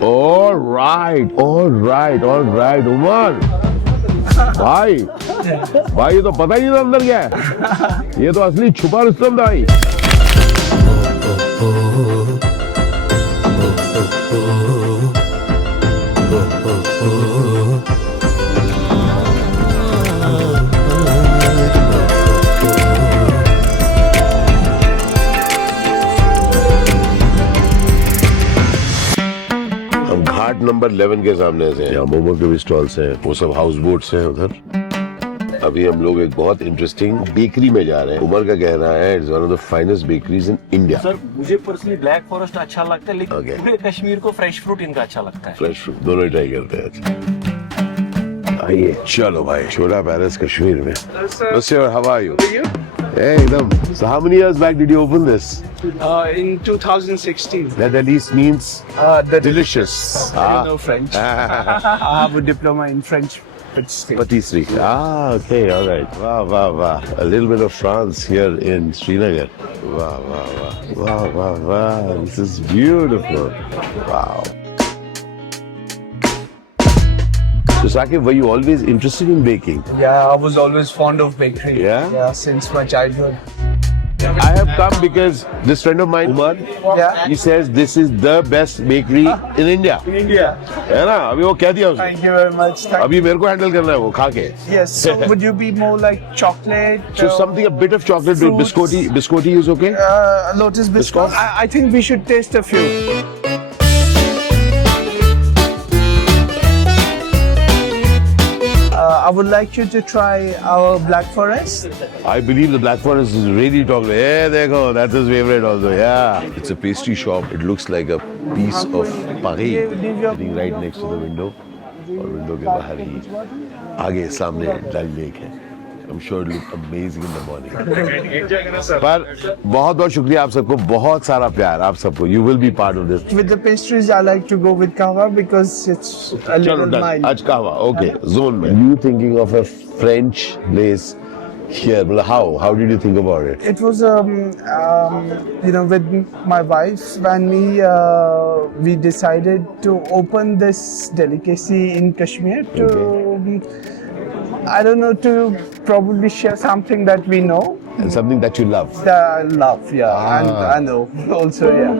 All right, Umar भाई ये तो पता ही नहीं था अंदर क्या है। ये तो असली छुपा रुस्तम था भाई। हम घाट नंबर 11 के सामने से यहाँ मोमो के भी स्टॉल्स हैं, वो सब हाउस बोट्स हैं उधर। अभी हम लोग एक बहुत इंटरेस्टिंग बेकरी में जा रहे हैं। उमर का कहना है it's one of the finest bakeries in India. Sir मुझे पर्सनली ब्लैक फॉरेस्ट अच्छा लगता है, लेकिन पूरे कश्मीर को फ्रेश फ्रूट इनका अच्छा लगता है। फ्रेश फ्रूट दोनों ही ट्राई करते हैं। आइए चलो भाई, छोटा पेरिस कश्मीर में। Monsieur, how are you? Hey, एकदम. So how many years back did you open this? In 2016. That at least means delicious. I know French. I have a diploma in French. Patisserie. Okay, all right. Wow. A little bit of France here in Srinagar. Wow. This is beautiful. Wow. So Saqib, were you always interested in baking? Yeah, I was always fond of bakery. Yeah? Yeah, since my childhood. I have come because this friend of mine, Umar, Yeah. he says this is the best bakery in India. In India. है ना? अभी वो कह दिया उसने। Thank you very much. अभी मेरे को हैंडल करना है वो खा के। Yes. So would you be more like chocolate? So something a bit of chocolate with fruits. biscotti is okay? Lotus biscuit. Biscuits? I think we should taste a few. I would like you to try our Black Forest. I believe the Black Forest is really chocolate. Hey, dekho, that's his favorite also. Yeah. It's a pastry shop. It looks like a piece of Paris. Sitting right next to the window. और window के बाहर ही आगे सामने डल lake है। I'm sure it looked amazing in the morning. पर बहुत शुक्रिया आप सबको, बहुत सारा प्यार आप सबको. You will be part of this. With the pastries, I like to go with kahwa because it's a चलो little done. mild. आज कहवा. Okay. Zone में. You thinking of a French place here? How did you think about it? It was with my wife when we decided to open this delicacy in Kashmir to I don't know, to probably share something that we know. And something that you love. That I love, yeah, and I know also, yeah.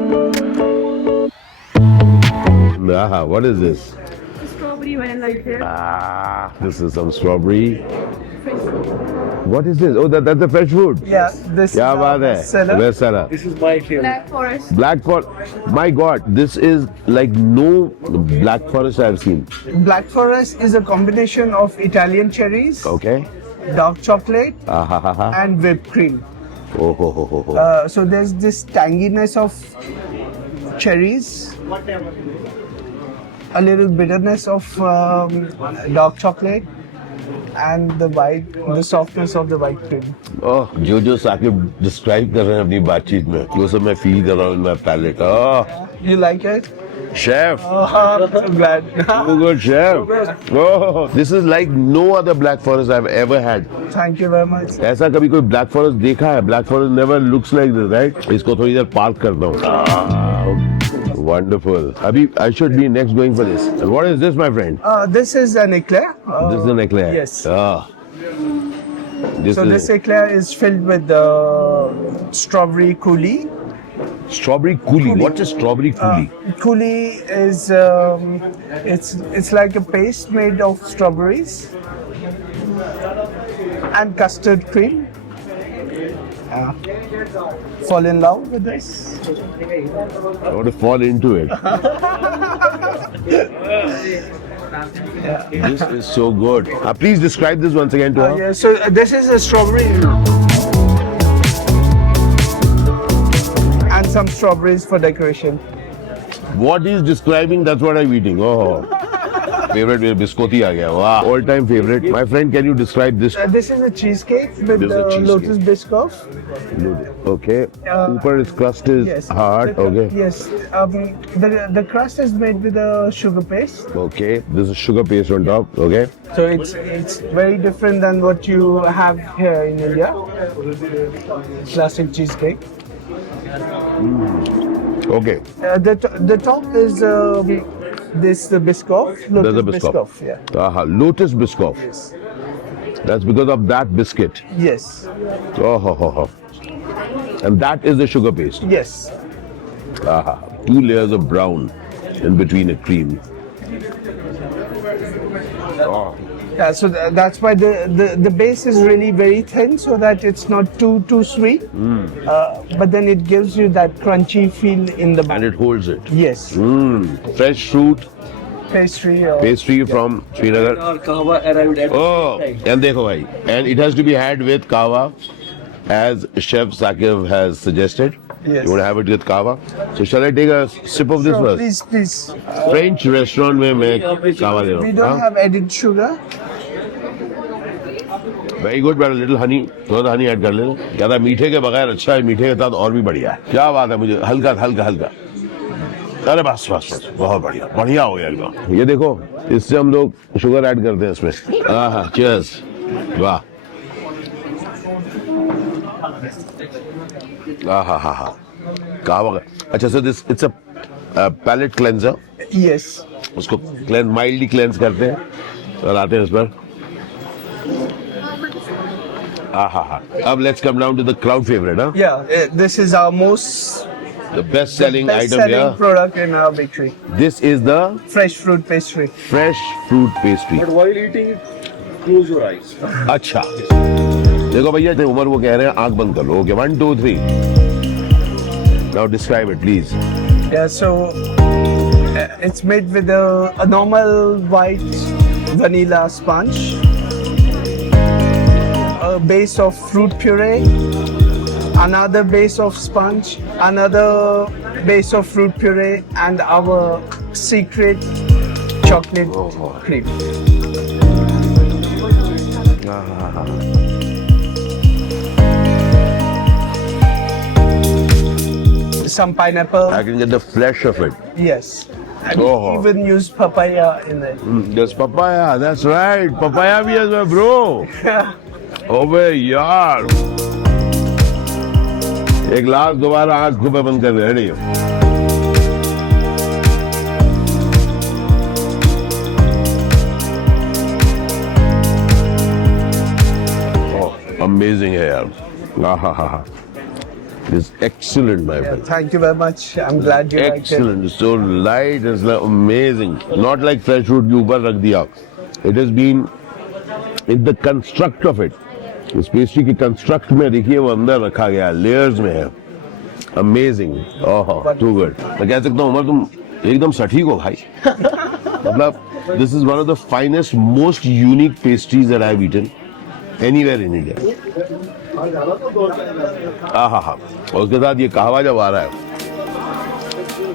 What is this? Strawberry vanilla here. This is some strawberry. What is this? Oh, that's the fresh fruit. Yeah, this क्या is बात है? bestseller. Bestseller. This is my favorite. Black forest. Black Forest. My God, this is like no Black Forest I've seen. Black Forest is a combination of Italian cherries, Okay. dark chocolate, Ah. and whipped cream. Oh. So there's this tanginess of cherries, a little bitterness of dark chocolate, and the softness of the white cream. Oh, जो Saqib describe कर रहे हैं अपनी बातचीत में, वो सब मैं feel कर रहा हूँ in my palate. Oh, You like it? chef. Oh, I'm so glad. Oh, good chef. Oh, this is like no other Black Forest I've ever had. Thank you very much. ऐसा कभी कोई Black Forest देखा है? Black Forest never looks like this, right? इसको थोड़ी देर park करता हूँ. Wonderful. Abhi, I should be next going for this. And what is this, my friend? This is an eclair. This is an eclair. Yes. This eclair is filled with strawberry coulis. Strawberry coulis. What is strawberry coulis? Coulis is it's like a paste made of strawberries and custard cream. Fall in love with this? I want to fall into it. This is so good. Please describe this once again to her. Yeah, so this is a strawberry and some strawberries for decoration. What he's describing, that's what I'm eating. Oh. Favorite biscotti आ गया. Wow. All time favorite. My friend, can you describe this? This is a cheesecake with This is a cheesecake. lotus biscuit. Okay. Upper its crust is Yes. hard. Okay. Yes. The crust is made with a sugar paste. Okay. This is sugar paste on top. Okay. So it's very different than what you have here in India. Classic cheesecake. Okay. The top is This the Biscoff. There's a Lotus Biscoff. Yeah. Aha, Lotus Biscoff. That's because of that biscuit. Yes. Oh, ho, ho, ho. And that is the sugar paste. Yes. Aha, 2 layers of brown in between a cream. Oh. Yeah. So that's why the base is really very thin, so that it's not too sweet. But then it gives you that crunchy feel in the And mouth. it holds it. Yes. Fresh fruit Pastry. from Srinagar. Or kahwa arrived at Oh, and dekho bhai. And it has to be had with kava, as Chef Sakib has suggested. Yes. You want to have it with kava. So shall I take a sip of this So first? please. French restaurant में मैं kava ले रहा We हूँ. don't have added sugar. Very good, but a little honey. थोड़ा सा honey add कर लेना. ज़्यादा मीठे के बगैर अच्छा है, मीठे के साथ और भी बढ़िया है. क्या बात है, मुझे हल्का. अरे बस बहुत बढ़िया हो गया एकदम. ये देखो, इससे हम लोग शुगर ऐड करते हैं इसमें. हाँ, cheers. वाह. हाँ. कहवा. अच्छा, so this it's a palate cleanser. Yes. उसको माइल्डली क्लेंस करते हैं और आते हैं इस पर. अब let's come down to the crowd favorite, huh? Yeah. This is our most The best-selling item best-selling here. product in our bakery. This is the Fresh fruit pastry. fresh fruit pastry. But while eating it, close your eyes. अच्छा. देखो भैया, उमर वो कह रहे हैं आंख बंद कर लो. Okay, 1, 2, 3. Now describe it, please. Yeah. So it's made with a normal white vanilla sponge, a base of fruit puree, another base of sponge, another base of fruit puree, and our secret chocolate cream. Some pineapple. I can get the flesh of it. Yes. And Oh. we even use papaya in it. There's papaya. That's right. Papaya भी है इसमें, bro. ओबे यार. एक glass दोबारा आंख को बंद कर रहे हैं. Oh, amazing है यार. It's excellent, my friend. Thank you very much. I'm glad you liked it. Excellent. It's so light. It's like amazing. Not like fresh fruit के ऊपर रख दिया. It has been in the construct of it. इस pastry की construct में देखिए वो अंदर रखा गया, लेयर्स में है. अमेजिंग. Oh, too good. मैं कह सकता हूँ उमर तुम एकदम सटीक हो भाई. मतलब this is one of the finest, most unique pastries that I've eaten anywhere in India. और उसके साथ ये कहवा जब आ रहा है,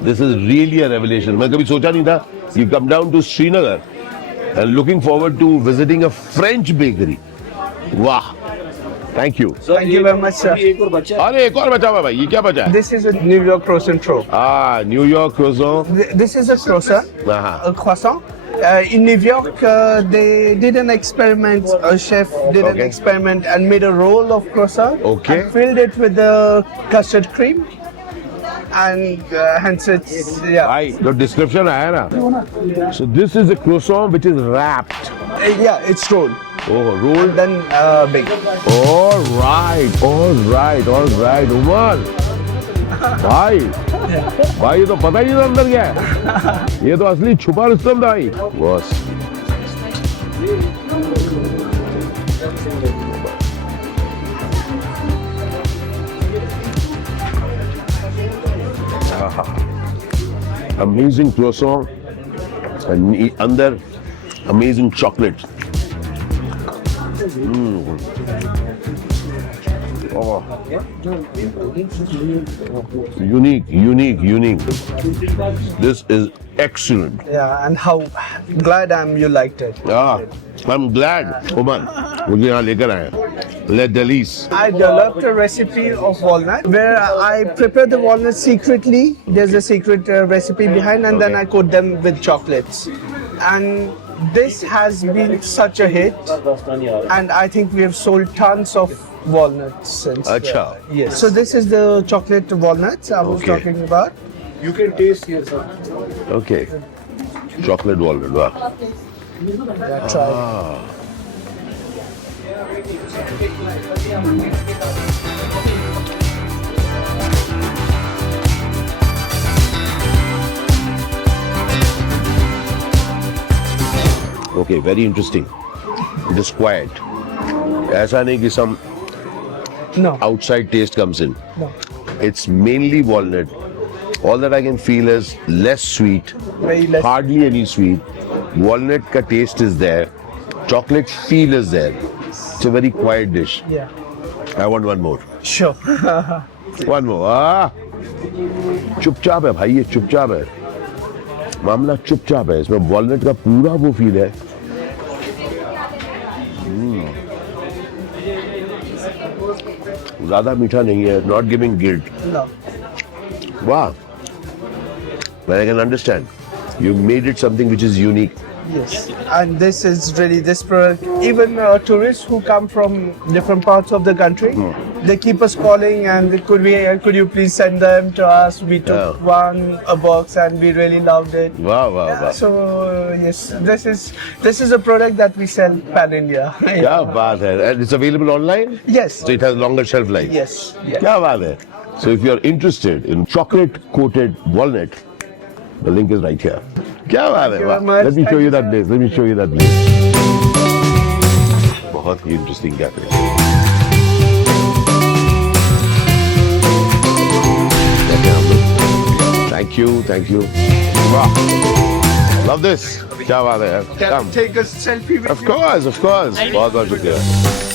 this is really a revelation. मैं कभी सोचा नहीं था you come down to Srinagar and looking forward to visiting a French bakery. वाह. Thank you. Thank you very much, sir. एक और बच्चा. अरे एक और बचा हुआ है भाई. ये क्या बचा है? This is a New York croissant roll. New York croissant. This is a croissant, Uh-huh. a croissant. In New York, they did an experiment. A chef did an Okay. experiment and made a roll of croissant. Okay. And filled it with the custard cream. And hence it's, yeah. भाई जो description आया ना, so this is a croissant which is wrapped. Yeah, it's rolled. Oh, rolled. Then baked. All right, Umar भाई ये तो पता ही नहीं था अंदर क्या है. ये तो असली छुपा रुस्तम था भाई. बस amazing croissant and अंदर amazing chocolate. Oh. Unique. This is excellent. Yeah, and how glad I am you liked it. I'm glad. Umar, मुझे यहाँ लेकर आए. Les Délices. I developed a recipe of walnut where I prepare the walnuts secretly. There's a secret recipe behind, and then I coat them with chocolates. And this has been such a hit, and I think we have sold tons of walnuts since. Acha. Yes. So this is the chocolate walnuts I was Okay. talking about. You can taste here, sir. Okay. chocolate walnut. Wow. Yeah, try. Okay, very interesting. It is quiet. ऐसा नहीं कि some No, outside taste comes in. no. It's mainly walnut. All that I can feel is less sweet, Very less. hardly any sweet. Walnut ka taste is there. Chocolate feel is there. It's a very quiet dish. Yeah. I want one more. Sure. One more. चुपचाप है भाई, ये चुपचाप है. मामला चुपचाप है. इसमें वॉलनट का पूरा वो फील है. ज्यादा मीठा नहीं है. Not giving guilt. No. Wow. But I can understand. You made it something which is unique. Yes, and this is really this product. Even tourists who come from different parts of the country, they keep us calling and could you please send them to us? We took a box and we really loved it. Wow, wow, Yeah, wow. so yes, this is a product that we sell pan India. क्या बात है. And it's available online? Yes. So it has longer shelf life. Yes. Yes. क्या बात है. So if you're interested in chocolate coated walnut, the link is right here. क्या बात है. you वाह. very much. Let me show Thank you you, that sir. place. Let me show you that place. बहुत ही interesting cafe. Thank you, thank you. Wow. Love this. क्या बात है. Can Come. I take a selfie with Of you? course, of course. बहुत बहुत शुक्रिया.